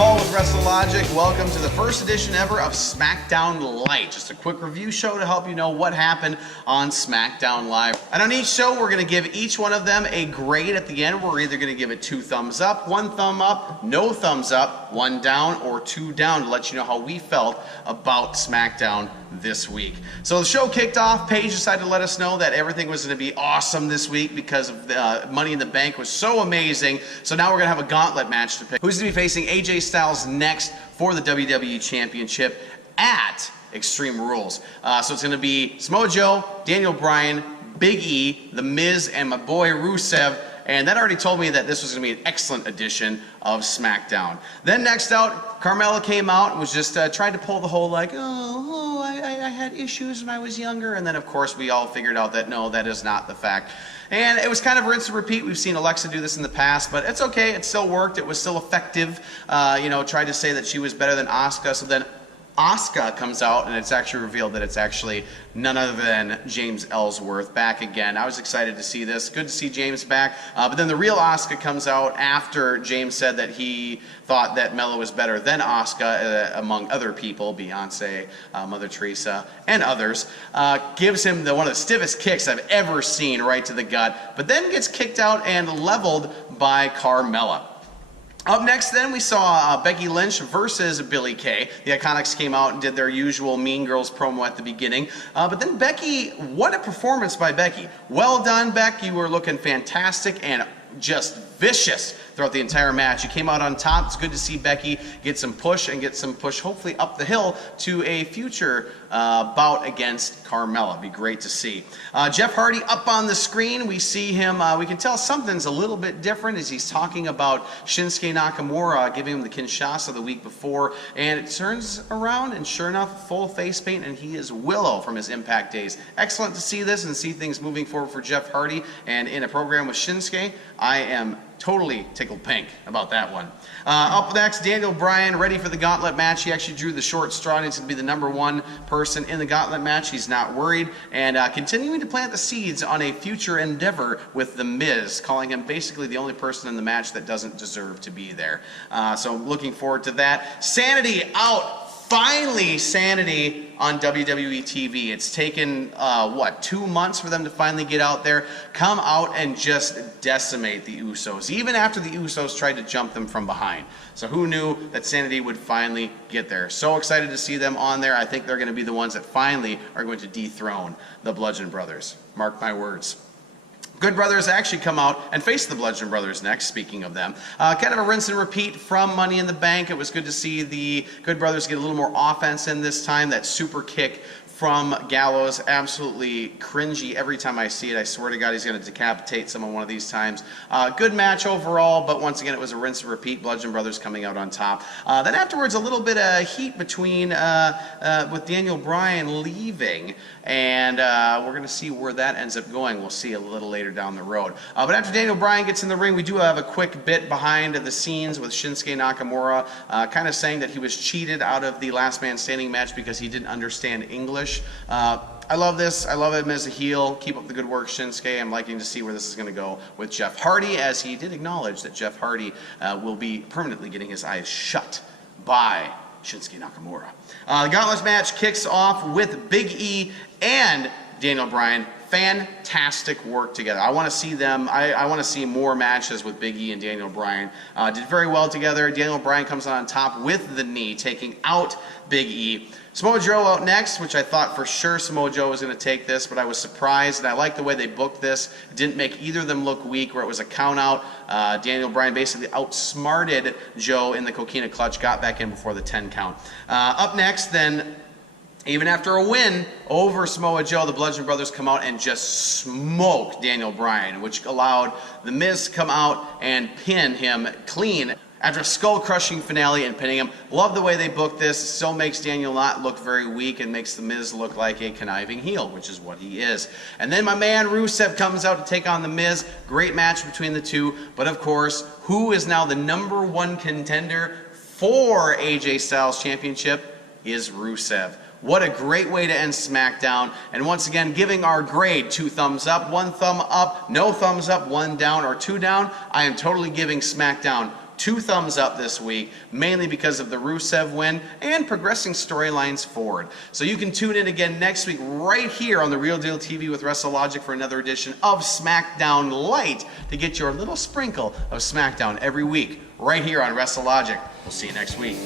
Paul with WrestleLogic. Welcome to the first edition ever of SmackDown Lite. Just a quick review show to help you know what happened on SmackDown Live. And on each show, we're going to give each one of them a grade at the end. We're either going to give it 2 thumbs up, 1 thumb up, no thumbs up, 1 down, or 2 down to let you know how we felt about SmackDown this week. So the show kicked off. Paige decided to let us know that everything was going to be awesome this week because of Money in the Bank was so amazing. So now we're going to have a gauntlet match to pick. Who's going to be facing AJ Styles next for the WWE Championship at Extreme Rules. So it's going to be Samoa Joe, Daniel Bryan, Big E, The Miz, and my boy Rusev. And that already told me that this was going to be an excellent edition of SmackDown. Then next out, Carmella came out and was just tried to pull the whole like, I had issues when I was younger. And then, of course, we all figured out that no, that is not the fact. And it was kind of rinse and repeat. We've seen Alexa do this in the past, but it's okay. It still worked. It was still effective. Tried to say that she was better than Asuka. So then Asuka comes out, and it's actually revealed that it's actually none other than James Ellsworth back again. I was excited to see this. Good to see James back. But then the real Asuka comes out after James said that he thought that Mella was better than Asuka, among other people, Beyonce, Mother Teresa, and others. Gives him one of the stiffest kicks I've ever seen right to the gut, but then gets kicked out and leveled by Carmella. Up next, then, we saw Becky Lynch versus Billie Kay. The Iconics came out and did their usual Mean Girls promo at the beginning. But then Becky, what a performance by Becky. Well done, Beck. You were looking fantastic and just vicious throughout the entire match. You came out on top. It's good to see Becky get some push hopefully up the hill to a future bout against Carmella. It'd be great to see. Jeff Hardy up on the screen. We see him, we can tell something's a little bit different as he's talking about Shinsuke Nakamura, giving him the Kinshasa the week before, and it turns around and sure enough, full face paint, and he is Willow from his Impact days. Excellent to see this and see things moving forward for Jeff Hardy, and in a program with Shinsuke, I am totally tickled pink about that one. Up next, Daniel Bryan, ready for the gauntlet match. He actually drew the short straw, and he's going to be the #1 person in the gauntlet match. He's not worried, and continuing to plant the seeds on a future endeavor with The Miz, calling him basically the only person in the match that doesn't deserve to be there. So looking forward to that. Sanity out. Finally, Sanity on WWE TV. It's taken, 2 months for them to finally get out there, come out and just decimate the Usos, even after the Usos tried to jump them from behind. So who knew that Sanity would finally get there? So excited to see them on there. I think they're going to be the ones that finally are going to dethrone the Bludgeon Brothers. Mark my words. Good Brothers actually come out and face the Bludgeon Brothers next, speaking of them. Kind of a rinse and repeat from Money in the Bank. It was good to see the Good Brothers get a little more offense in this time. That super kick from Gallows, absolutely cringy every time I see it. I swear to God, he's going to decapitate someone one of these times. Good match overall, but once again, it was a rinse and repeat. Bludgeon Brothers coming out on top. Then afterwards, a little bit of heat between with Daniel Bryan leaving, and we're going to see where that ends up going. We'll see a little later down the road. But after Daniel Bryan gets in the ring, we do have a quick bit behind the scenes with Shinsuke Nakamura, kind of saying that he was cheated out of the Last Man Standing match because he didn't understand English. I love this. I love him as a heel. Keep up the good work, Shinsuke. I'm liking to see where this is going to go with Jeff Hardy, as he did acknowledge that Jeff Hardy will be permanently getting his eyes shut by Shinsuke Nakamura. The Gauntlet match kicks off with Big E and Daniel Bryan. Fantastic work together. I want to see them. I want to see more matches with Big E and Daniel Bryan. Did very well together. Daniel Bryan comes on top with the knee, taking out Big E. Samoa Joe out next, which I thought for sure Samoa Joe was going to take this, but I was surprised, and I like the way they booked this. It didn't make either of them look weak, where it was a count out. Daniel Bryan basically outsmarted Joe in the Coquina Clutch, got back in before the 10 count. Up next, then, even after a win over Samoa Joe, the Bludgeon Brothers come out and just smoke Daniel Bryan, which allowed The Miz to come out and pin him clean after a skull-crushing finale and pinning him. Love the way they booked this. It still makes Daniel not look very weak and makes The Miz look like a conniving heel, which is what he is. And then my man Rusev comes out to take on The Miz. Great match between the two. But of course, who is now the #1 contender for AJ Styles Championship is Rusev. What a great way to end SmackDown. And once again, giving our grade 2 thumbs up, 1 thumb up, no thumbs up, 1 down, or 2 down. I am totally giving SmackDown 2 thumbs up this week, mainly because of the Rusev win and progressing storylines forward. So you can tune in again next week right here on The Real Deal TV with WrestleLogic for another edition of SmackDown Lite to get your little sprinkle of SmackDown every week right here on WrestleLogic. We'll see you next week.